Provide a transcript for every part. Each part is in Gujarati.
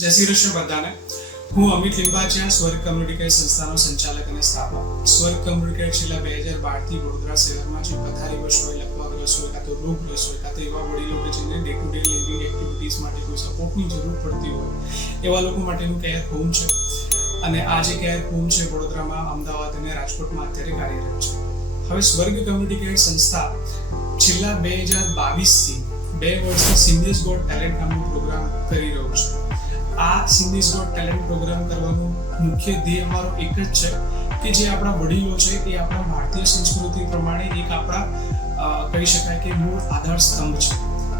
જય શ્રી કૃષ્ણ બધાને. હું અમિત લિંબાચિયા, સ્વર્ગ કમ્યુનિટી કેર સંસ્થાનો સંચાલક અને સ્થાપક. સ્વર્ગ કમ્યુનિટી કેર છેલ્લા 2012 થી વડોદરા શહેરમાં જે પથારીવશ હોય, લકવાગ્રસ્ત હોય, કાં તો રોગગ્રસ્ત હોય, કાં તો એવા વડીલો કે જેને day to day living activities માટે કોઈ સપોર્ટની જરૂર પડતી હોય, એવા લોકો માટેનું કેર હોમ છે. અને આ જે કેર હોમ છે વડોદરામાં, અમદાવાદ અને રાજકોટમાં અત્યારે કાર્યરત છે. હવે સ્વર્ગ કમ્યુનિટી કેર સંસ્થા છેલ્લા 2022 થી 2 વર્ષથી સિનિયર્સ ગોટ ટેલેન્ટ નામનો પ્રોગ્રામ કરી રહ્યું છે. આ સિનિયર્સ ગોટ ટેલેન્ટ પ્રોગ્રામ કરવાનો મુખ્ય ધ્યેય અમારો એક જ છે કે જે આપણા વડીલો છે એ આપણા ભારતીય સંસ્કૃતિ પ્રમાણે એક આપણા કહી શકાય કે મૂળ આધાર સ્તંભ છે,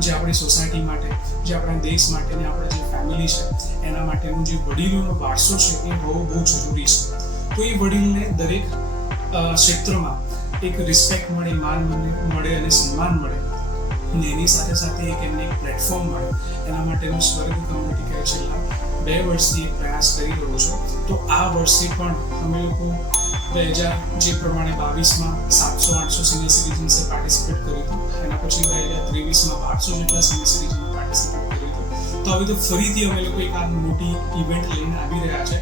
જે આપણી સોસાયટી માટે, જે આપણા દેશ માટે ને આપણા જે ફેમિલી છે એના માટેનું જે વડીલોનો વારસો છે એ બહુ જરૂરી છે. તો એ વડીલને દરેક ક્ષેત્રમાં એક રિસ્પેક્ટ મળે, માન મળે અને સન્માન મળે, અને એની સાથે એક એમને એક પ્લેટફોર્મ મળે, એના માટેનો સ્વર્ગ કમ્યુનિટી કેર છેલ્લા 2 વર્ષથી એક પ્રયાસ કરી રહ્યો છે. તો આ વર્ષે પણ અમે લોકો 2000 જે પ્રમાણે 22માં 700-800 સિનિયર સિટીઝન્સે પાર્ટિસિપેટ કર્યું હતું, એના પછી 2023માં 1200 જેટલા સિનિયર સિટીઝને પાર્ટિસિપેટ કર્યું હતું. તો હવે તો ફરીથી અમે લોકો એક આ મોટી ઇવેન્ટ લઈને આવી રહ્યા છે,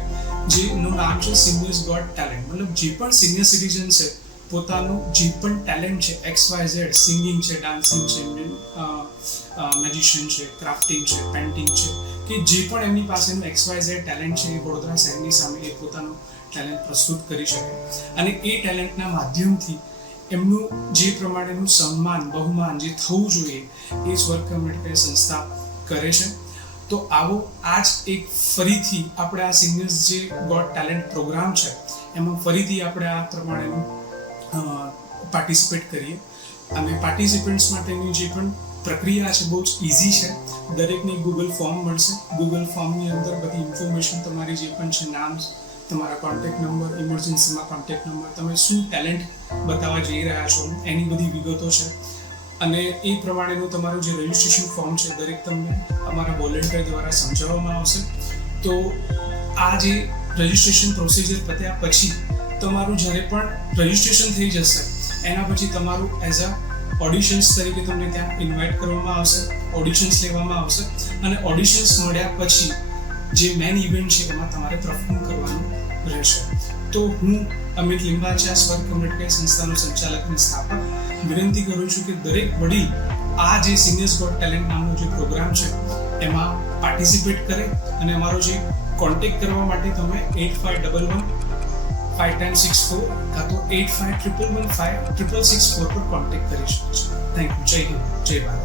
જેનું નામ છે સિનિયર્સ ગોટ ટેલેન્ટ. મતલબ જે પણ સિનિયર સિટીઝન છે પોતાનું જે પણ ટેલેન્ટ છે, XYZ, સિંગિંગ છે, ડાન્સિંગ છે, મેજિશિયન છે, ક્રાફ્ટિંગ છે, પેઇન્ટિંગ છે, કે જે પણ એમની પાસેનું XYZ ટેલેન્ટ છે એ વડોદરા શહેરની સામે એ પોતાનું ટેલેન્ટ પ્રસ્તુત કરી શકે અને એ ટેલેન્ટના માધ્યમથી એમનું જે પ્રમાણેનું સન્માન, બહુમાન જે થવું જોઈએ એ સ્વર્ગ કમ્યુનિટી કેર સંસ્થા કરે છે. તો આવો આજ એક ફરીથી આપણે આ સિનિયર્સ જે ગોટ ટેલેન્ટ પ્રોગ્રામ છે એમાં ફરીથી આપણે આ પ્રમાણેનું પાર્ટિસિપેટ કરીએ. અને પાર્ટિસિપન્ટ્સ માટેની જે પણ પ્રક્રિયા છે બહુ જ ઇઝી છે. દરેકને ગૂગલ ફોર્મ મળશે. ગૂગલ ફોર્મની અંદર બધી ઇન્ફોર્મેશન તમારી જે પણ છે, નામ, તમારા કોન્ટેક્ટ નંબર, ઇમરજન્સીમાં કોન્ટેક્ટ નંબર, તમે શું ટેલેન્ટ બતાવવા જઈ રહ્યા છો એની બધી વિગતો છે. અને એ પ્રમાણેનું તમારું જે રજિસ્ટ્રેશન ફોર્મ છે દરેક તમને અમારા વોલેન્ટિયર દ્વારા સમજાવવામાં આવશે. તો આ જે રજિસ્ટ્રેશન પ્રોસિજર પત્યા પછી તમારું જ્યારે પણ રજિસ્ટ્રેશન થઈ જશે એના પછી તમારું એઝ અ ઓડિશન્સ તરીકે તમને ત્યાં ઇન્વાઇટ કરવામાં આવશે, ઓડિશન્સ લેવામાં આવશે અને ઓડિશન્સ મળ્યા પછી જે મેન ઇવેન્ટ છે એમાં તમારે પરફોર્મ કરવાનું રહેશે. તો હું અમિત લિંબાચિયા, સ્વર્ગ કમ્યુનિટી કેર સંસ્થાનો સંચાલક અને સ્થાપક, વિનંતી કરું છું કે દરેક વડીલ આ જે સિનિયર્સ ગોટ ટેલેન્ટ નામનો જે પ્રોગ્રામ છે એમાં પાર્ટિસિપેટ કરે. અને અમારો જે કોન્ટેક્ટ કરવા માટે તમે 8511-5164 કાં તો 851115-6664 પર કોન્ટેક્ટ કરી શકો છો. Thank you. જય હિન્દ, જય ભારત.